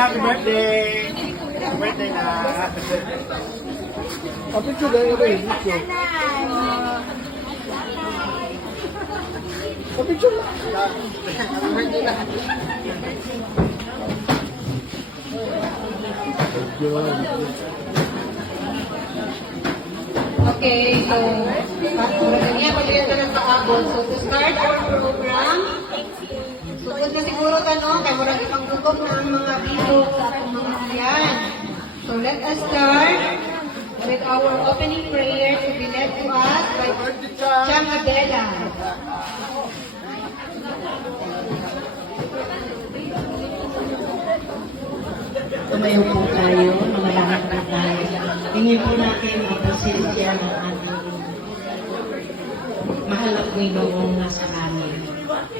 happy birthday! Happy birthday na! Kapicture na yun eh, picture. Kapicture na. Happy birthday na! Okay, so, ganyan, pag-iyan ka ng paabot. So, to start our program, sugod na siguro tanong, kaya murag ipang tutok na ang mga bilog sa atong mga yan. So, let us start with our opening prayer to be led to us by Chang Adela. Tumayo po tayo, mamalangit na tayo. Hingin po natin ang pasensya ng ating mahal at Panginoong nasa amin.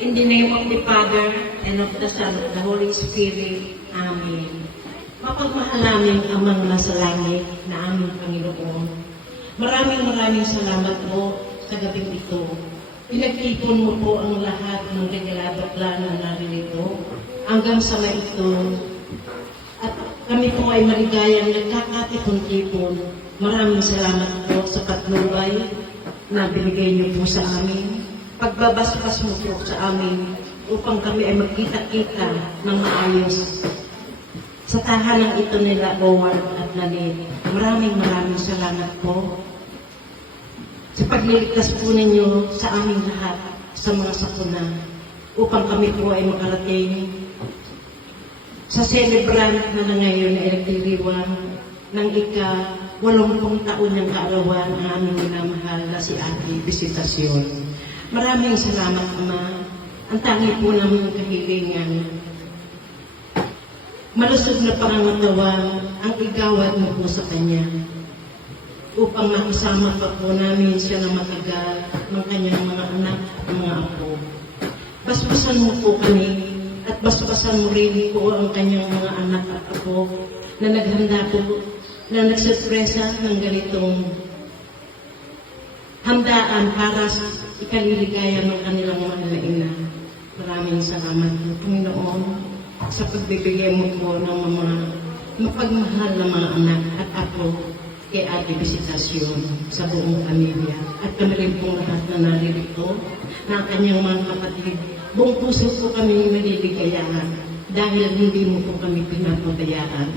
In the name of the Father, and of the Son, of the Holy Spirit. Amen. Mapagmahal namin ang mga nasa langit na aming Panginoon. Maraming salamat po sa gabing ito. Pinagtipon mo po ang lahat ng regalado plano na narito hanggang sa may ito. At kami po ay maligayang nagkakatipon-tipon. Maraming salamat po sa patnubay na binigay niyo po sa amin. Pagbabasbas mo po sa amin upang kami ay magkita-kita ng maayos. Sa tahanang ito nila, Howard at Lalit, maraming salamat po sa pagliligtas po ninyo sa aming lahat sa mga sakuna upang kami po ay makarating sa celebrant na ngayon ay nagdiriwang ng ika-80 taon ng kaarawan ng aming minamahal na si Ate Visitasyon. Maraming salamat, Ama. Ang tangi po namin kahilingan. Malusog na pangangatawan ang igawad mo po sa Kanya upang makisama pa po namin siya na matagal ng Kanyang mga anak at mga apo. Basbasan mo po kami at basbasan mo rin po ang kanyang mga anak at apo na naghanda po, na nagsurpresa ng ganitong handaan para sa ikaliligaya ng kanilang mahal na ina. Maraming salamat po, Panginoon, sa pagbibigay mo po ng mga mapagmahal na mga anak at apo kay Ate Visitasyon sa buong pamilya. At kami rin po lahat na naririto na kanyang mga kapatid. Buong puso po kami naliligayahan dahil hindi mo po kami pinapabayaan.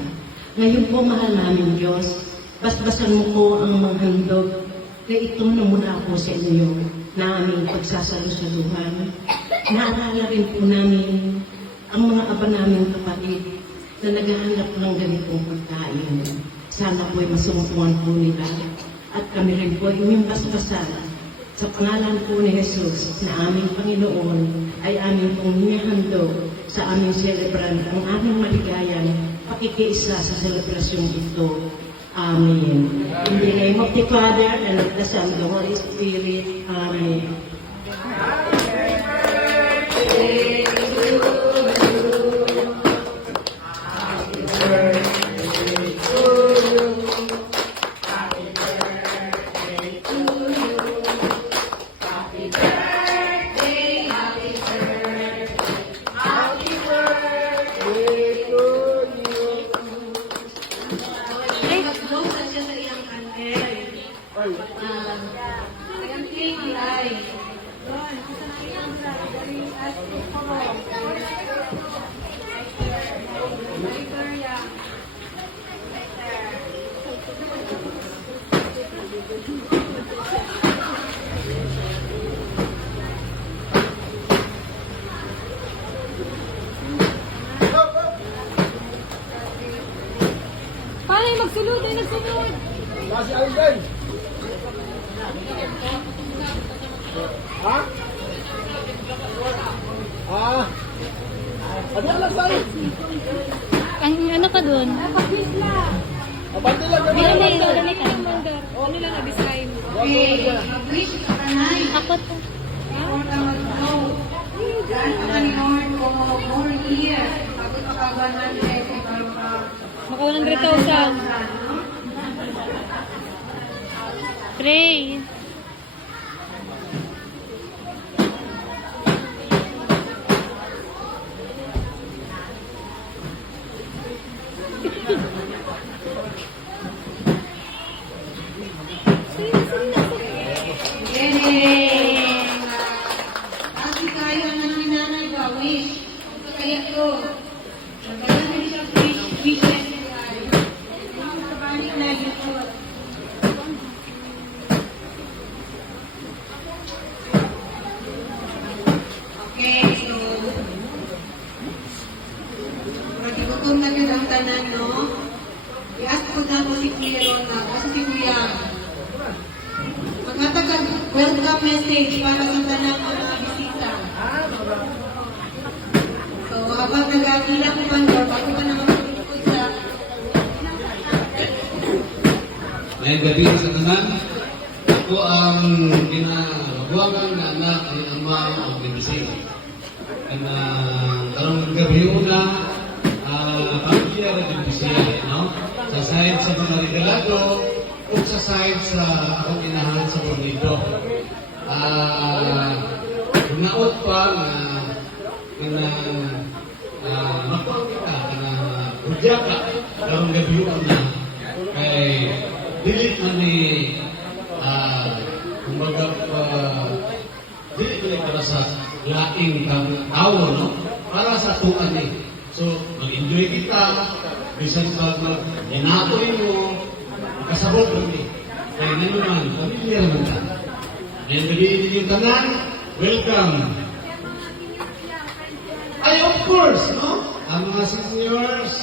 Ngayon po, mahal namin Diyos, basbasan mo po ang mga handog na ito na mula po sa inyo na aming pagsasalusaluhan. Naalala rin po namin ang mga aba naming kapatid na naghahanap ng ganitong pagkain. Sana po ay masumutuan po nila at kami rin po inyong basbasan. Sa pangalan po ni Jesus na aming Panginoon ay aming pong hinihandog sa aming celebrant ang aming maligayang pakikiisa sa selebrasyong ito. Amen. In the name of the Father, and of the Son, and the Holy Spirit. Amen. Ay, magsulod! Ay, nagsulod! Kasi Alden. Ha? Ah. Ano ang sa'yo? Ang ano ka dun? Abante lang kami. Bilang may dali ka ng mandar. Ano lang abisahin mo? Ako to. Maka 100,000. Pray. Yay! Kasi kaya na ng nanay ba, wish. Kaya ko. Nagkaroon din siya wishes. Balik na yun. Okay, so magigutom na yun ang tanan, no? I-ask ko na po si Kuya Rona, kasi si Kuya maghatag welcome message para sa tanang mga bisita. So, habang nag-agila ko bandor, bago pa naman ko sa Ngayong gabi sa tanan, ako ang ginabuhagan na anak ni Ama o Bibisi. Karong gabi una, pamilya na Bibisi, no? Sa side sa mga regalado, o sa side sa akong inahan sa Bornido. Naot pa na magpapit ka, na budya ka, karong gabi una, kay dili man ni kumbaga dili ko para sa laing kang tao, no? Para sa tuan ni. So, mag-enjoy kita, bisan sa ginatoy mo, kasabot mo ni. Kaya naman, pamilya naman ka. Ngayon, gabi yung tanan, welcome. Ay, of course, no? Ang mga seniors,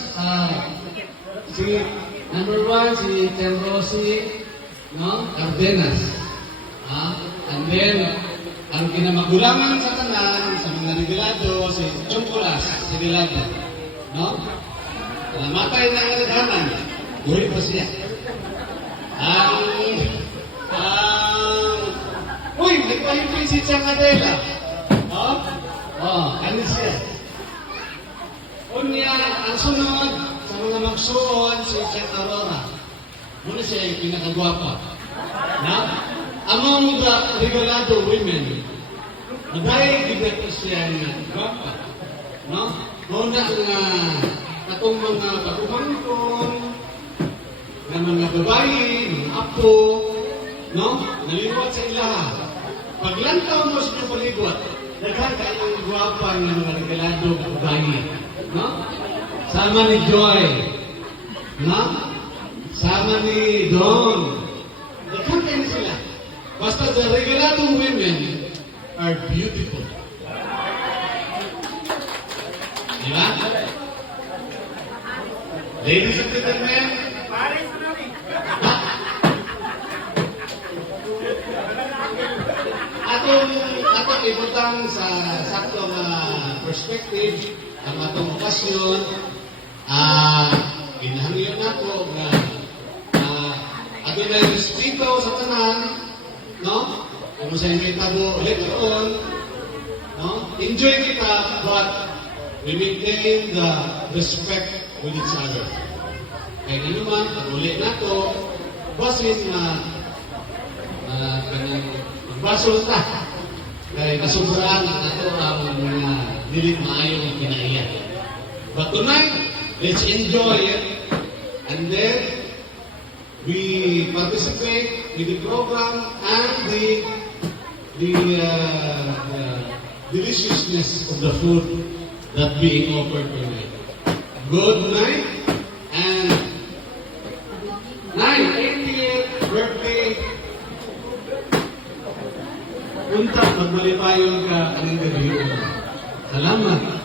si number 1, si Tenrosi, no? Cardenas. And then, ang kinamagulangan sa tanan, sa mga regalado, si Chongkolas, si Dilado. No? Namatay na ang naghanan. Buhay pa siya. Uy, nagpahipin si Chang Adela. Ano siya? Unya, ang sunod, sa mga magsuon, si Chang Aurora. Muna siya yung pinakagwapa. Na? Among the regalado women, magayag bigla ko siya na gwapa. No? Muna nga, katong mga pagkumangkon, na mga babae, mga apo, no? Naliwat sa ilaha. Paglantaw mo sa paliwat, daghan kayong gwapa ng mga regalado babae. No? Sama ni Joy. No? Sama ni Don. Daghan kayo sila. Basta the regalado women are beautiful. Diba? Ladies and gentlemen, atong ibutang sa saktong perspective ang atong okasyon, ginahangyo nato nga ato na yung respeto sa tanan, no? Kung sa inyo itabo later on, no? Enjoy kita, but we maintain the respect with each other. Kaya naman, pag-ulit nato, basin na magbasol ta. Kaya kasubraan nato ang mga dilit maayong kinaiyak. But tonight, let's enjoy it. And then, we participate with the program and the deliciousness of the food that being offered tonight. Good night and 80th birthday. Punta, magbalipayon ka anong gabi. Salamat.